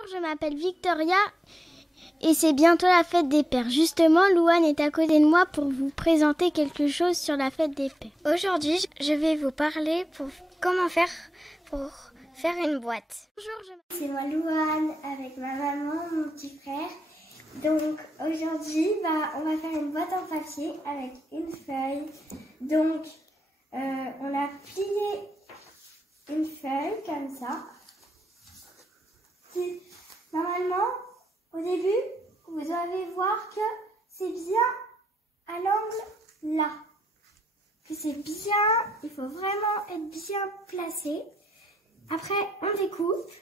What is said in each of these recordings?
Bonjour, je m'appelle Victoria et c'est bientôt la fête des pères. Justement, Louane est à côté de moi pour vous présenter quelque chose sur la fête des pères. Aujourd'hui, je vais vous parler pour comment faire pour faire une boîte. Bonjour, c'est moi Louane avec ma maman, mon petit frère. Donc aujourd'hui, on va faire une boîte en papier avec une feuille. Donc on a plié une feuille comme ça. Normalement, au début, vous devez voir que c'est bien à l'angle là. Que c'est bien, il faut vraiment être bien placé. Après, on découpe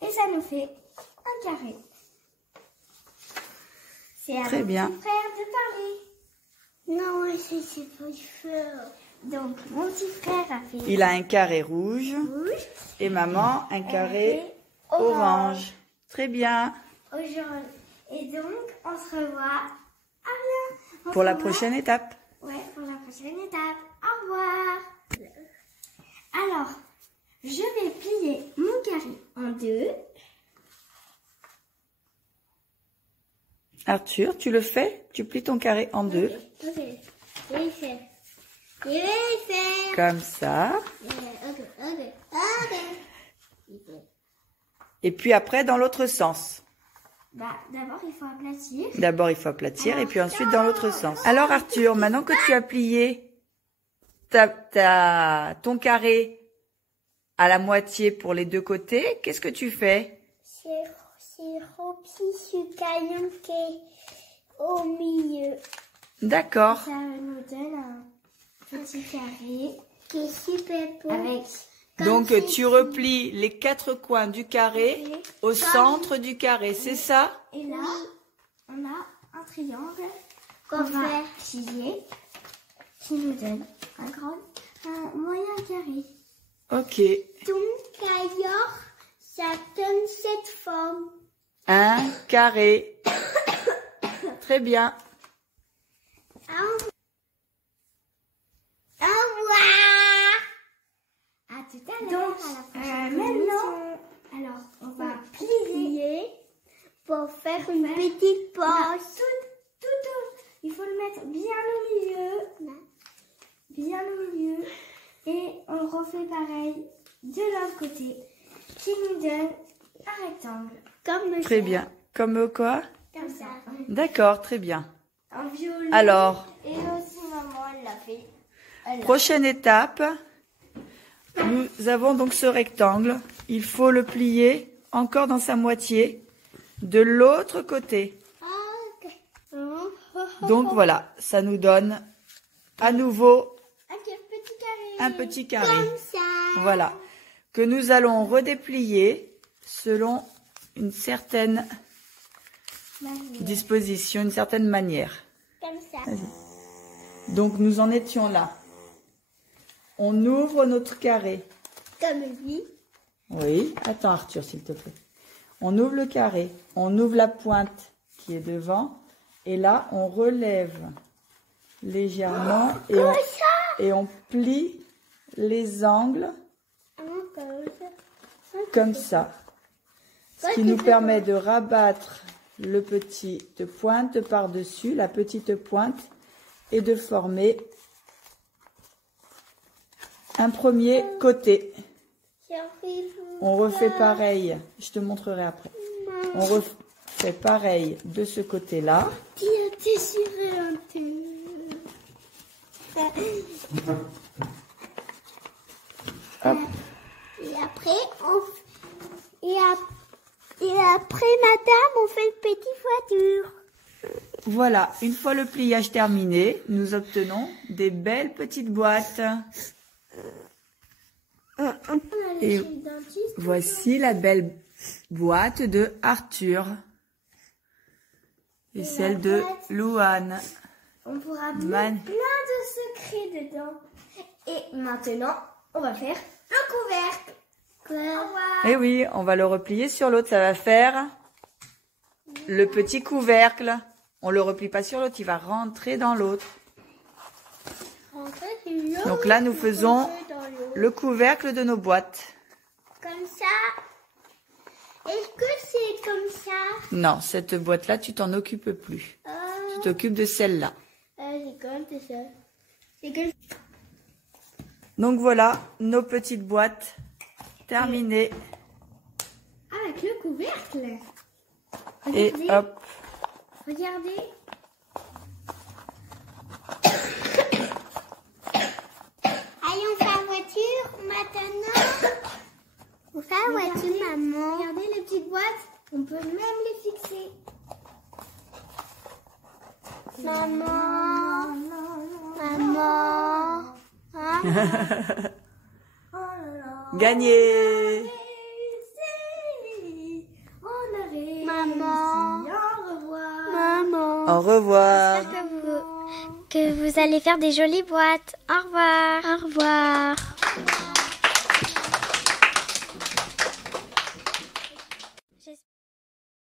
et ça nous fait un carré. C'est à Très bien. Mon petit frère de parler. Non, c'est pas faire. Donc, mon petit frère a fait... Il a un carré rouge. Et maman, un carré orange. Très bien. Aujourd'hui. Et donc, on se revoit. Pour la prochaine étape. Ouais, pour la prochaine étape. Au revoir. Alors, je vais plier mon carré en deux. Arthur, tu le fais? Tu plies ton carré en deux. Ok. Je vais le faire. Je vais le faire. Comme ça. Ok. Et puis après, dans l'autre sens. D'abord, il faut aplatir. D'abord, il faut aplatir et puis ensuite dans l'autre sens. Alors Arthur, maintenant que tu as plié ton carré à la moitié pour les deux côtés, qu'est-ce que tu fais? C'est rempli ce caillou qui est au milieu. D'accord. Ça nous donne un petit carré qui est super beau. Avec Donc tu replies les quatre coins du carré au centre du carré, c'est ça? Et là, on a un triangle qu'on va plier qui nous donne un moyen carré. Ok. Donc alors, ça donne cette forme. Un carré. Très bien. Au revoir. À tout à l'heure. Donc, maintenant, alors, on va plier pour faire une petite poche. Il faut le mettre bien au milieu. Bien au milieu. Et on refait pareil de l'autre côté, qui nous donne un rectangle. Comme Très bien. Comme quoi? Comme ça. D'accord, très bien. En violet. Alors, Et aussi maman, elle l'a fait. prochaine étape. Nous avons donc ce rectangle. Il faut le plier encore dans sa moitié de l'autre côté. Donc voilà, ça nous donne à nouveau un petit carré. Comme ça. Voilà, que nous allons redéplier selon une certaine disposition, une certaine manière. Comme ça. Vas-y. Donc nous en étions là. On ouvre notre carré. Comme lui. Oui, attends Arthur s'il te plaît. On ouvre le carré, on ouvre la pointe qui est devant et là on relève légèrement et on plie les angles comme ça. Ce qui nous permet de rabattre le petite pointe par-dessus, la petite pointe, et de former un premier côté. On refait pareil, je te montrerai après. On refait pareil de ce côté-là. Hop. Et après, madame, on fait une petite voiture. Voilà, une fois le pliage terminé, nous obtenons des belles petites boîtes. Et voici la belle boîte de Arthur et celle de Louane. On pourra mettre plein de secrets dedans. Et maintenant, on va faire le couvercle. Au revoir. Et oui, on va le replier sur l'autre. Ça va faire le petit couvercle. On le replie pas sur l'autre, il va rentrer dans l'autre. Donc là, nous faisons le couvercle de nos boîtes. Comme ça. Est-ce que c'est comme ça? Non, cette boîte-là, tu t'en occupes plus. Tu t'occupes de celle-là. C'est comme ça. C'est comme... Donc voilà, nos petites boîtes terminées. Avec le couvercle. Et Regardez. hop. Regardez. Allez, on fait la voiture maintenant. On fait la voiture, maman. Regardez les petites boîtes. On peut même les fixer. Maman. Maman. Hein? Gagné. Maman. Au revoir. Maman. Au revoir. J'espère que vous allez faire des jolies boîtes. Au revoir. Au revoir.